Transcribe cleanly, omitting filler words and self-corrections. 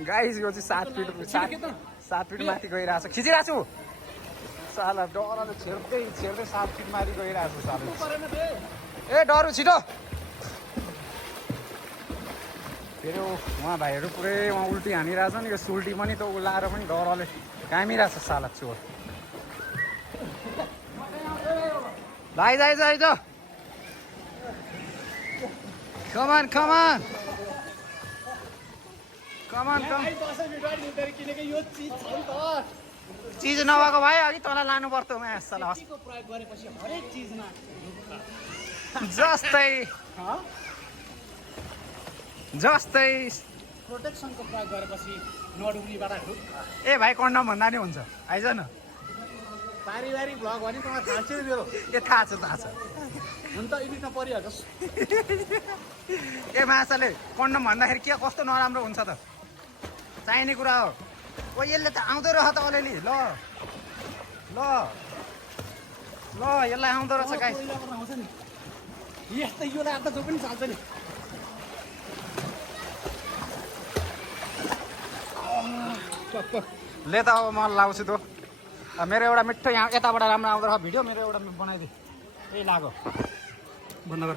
guys यो चाहिँ 7 fit माथि गइरहेछ खिचिरहेको छु साला डरले छेड्दै 7 फिट माथि गइरहेको छु साला ए डरु छिटो फेरि उहाँ भाइहरू पुरै उहाँ उल्टी हानिरहेछ नि यो सुल्टी पनि त उलाएर पनि डरले कामिरहेछ साला चोर भाइ जाइज कमान चिज नभएको भाइ अघि तँलाई लानु पर्थ्यो जस्तै प्रोटेक्सनको प्रयोग गरेपछि नडुब्लीबाट ए भाइ कन्डम भन्दा नि हुन्छ आइज न पारिवारिक भ्लग भने तपाईँ थाहा छैन मेरो ए थाहा छ हुन त एडिटमा परिहाल्छ ए माछाले कन्डम भन्दाखेरि के कस्तो नराम्रो हुन्छ त चाहिने कुरा हो ओ यसले त आउँदो रहेछ त अलिअलि ल यसलाई आउँदो रहेछ गाइस आउँछ नि यस्तै यो लाग्दा जो पनि चाल्छ नि ले त अब म लाउँछु त मेरो एउटा मिठो यहाँ यताबाट राम्रो आउँदो रहेछ भिडियो मेरो एउटा बनाइदिए ए लाग्यो बन्द गर